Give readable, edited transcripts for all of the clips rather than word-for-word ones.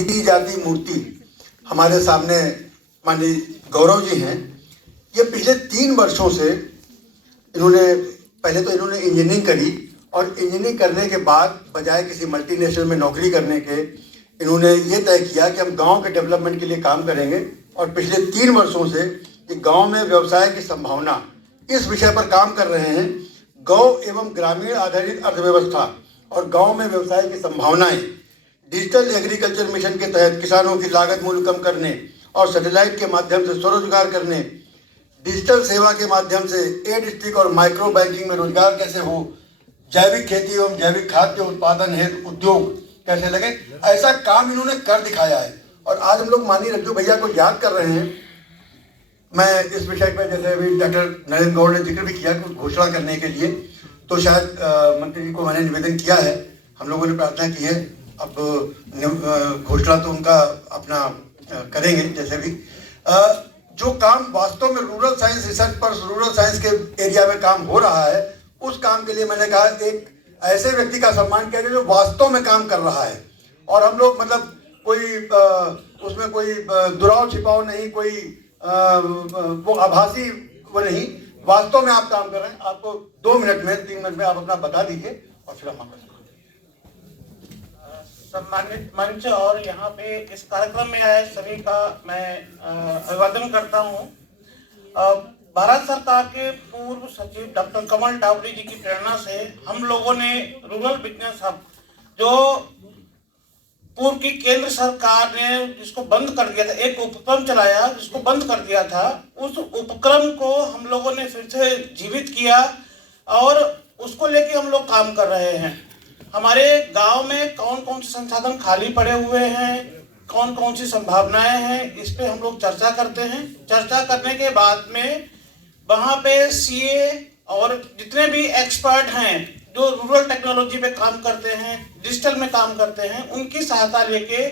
दीदी जाती मूर्ति हमारे सामने माननीय गौरव जी हैं। ये पिछले 3 वर्षों से इन्होंने इंजीनियरिंग करी और इंजीनियरिंग करने के बाद बजाय किसी मल्टीनेशनल में नौकरी करने के इन्होंने ये तय किया कि हम गांव के डेवलपमेंट के लिए काम करेंगे। और पिछले 3 वर्षों से कि गांव में व्यवसाय की संभावना इस विषय पर काम कर रहे हैं। गौ एवं ग्रामीण आधारित अर्थव्यवस्था और गांव में व्यवसाय की संभावनाएं, डिजिटल एग्रीकल्चर मिशन के तहत किसानों की लागत मूल्य कम करने और सैटेलाइट के माध्यम से स्वरोजगार करने, डिजिटल सेवा के माध्यम से ए-डिस्ट्रिक्ट और माइक्रो बैंकिंग में रोजगार कैसे हो, जैविक खेती एवं जैविक खाद्य उत्पादन हेतु उद्योग कैसे लगे, ऐसा काम इन्होंने कर दिखाया है। और आज हम लोग माननीय रज्जू भैया को याद कर रहे हैं। मैं इस विषय पर जैसे अभी डॉक्टर नरेंद्र गौड़ ने जिक्र भी किया कि घोषणा करने के लिए, तो शायद मंत्री जी को मैंने निवेदन किया है, हम लोगों ने प्रार्थना की है। अब घोषणा तो उनका अपना करेंगे। जैसे भी जो काम वास्तव में रूरल साइंस रिसर्च पर रूरल साइंस के एरिया में काम हो रहा है, उस काम के लिए मैंने कहा एक ऐसे व्यक्ति का सम्मान करें जो वास्तव में काम कर रहा है। और हम लोग मतलब कोई उसमें कोई दुराव छिपाव नहीं, कोई वो आभासी वो नहीं, वास्तव में आप काम कर रहे हैं। आपको 2 मिनट में 3 मिनट में आप अपना बता दीजिए और फिर हम सम्मानित मंच और यहाँ पे इस कार्यक्रम में आए सभी का मैं अभिवादन करता हूँ। भारत सरकार के पूर्व सचिव डॉक्टर कमल डावरी जी की प्रेरणा से हम लोगों ने रूरल बिजनेस हब, जो पूर्व की केंद्र सरकार ने जिसको बंद कर दिया था, एक उपक्रम चलाया जिसको बंद कर दिया था, उस उपक्रम को हम लोगों ने फिर से जीवित किया और उसको लेके हम लोग काम कर रहे हैं। हमारे गांव में कौन कौन से संसाधन खाली पड़े हुए हैं, कौन कौन सी संभावनाएं हैं, इस पे हम लोग चर्चा करते हैं। चर्चा करने के बाद में वहाँ पे सीए और जितने भी एक्सपर्ट हैं जो रूरल टेक्नोलॉजी पे काम करते हैं, डिजिटल में काम करते हैं, उनकी सहायता लेके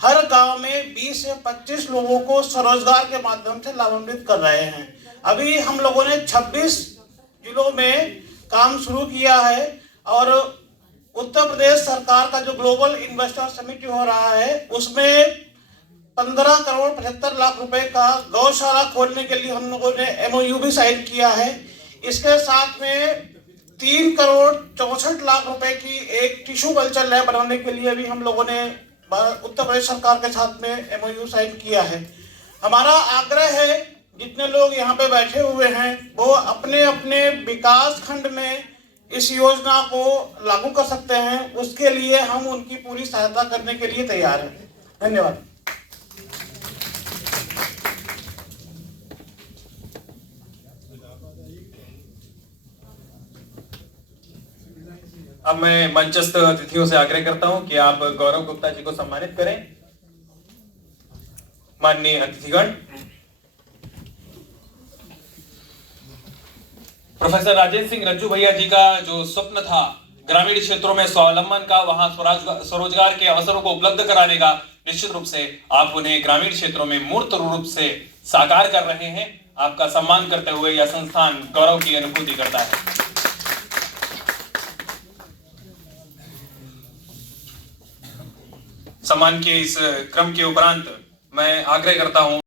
हर गांव में 20 से 25 लोगों को स्वरोजगार के माध्यम से लाभान्वित कर रहे हैं। अभी हम लोगों ने 26 जिलों में काम शुरू किया है और उत्तर प्रदेश सरकार का जो ग्लोबल इन्वेस्टर समिट हो रहा है उसमें 15 करोड़ 75 लाख रुपए का गौशाला खोलने के लिए हम लोगों ने MOU भी साइन किया है। इसके साथ में 3 करोड़ 64 लाख रुपए की एक टिश्यू कल्चर लैब बनाने के लिए भी हम लोगों ने उत्तर प्रदेश सरकार के साथ में MOU साइन किया है। हमारा आग्रह है जितने लोग यहाँ पे बैठे हुए हैं वो अपने अपने विकास खंड में इस योजना को लागू कर सकते हैं, उसके लिए हम उनकी पूरी सहायता करने के लिए तैयार हैं। धन्यवाद। अब मैं मंचस्थ अतिथियों से आग्रह करता हूं कि आप गौरव गुप्ता जी को सम्मानित करें। माननीय अतिथिगण, प्रोफेसर राजेंद्र सिंह रज्जू भैया जी का जो स्वप्न था ग्रामीण क्षेत्रों में स्वावलंबन का, वहां स्वरोजगार के अवसरों को उपलब्ध कराने का, निश्चित रूप से आप उन्हें ग्रामीण क्षेत्रों में मूर्त रूप से साकार कर रहे हैं। आपका सम्मान करते हुए यह संस्थान गौरव की अनुभूति करता है। सम्मान के इस क्रम के उपरांत मैं आग्रह करता हूं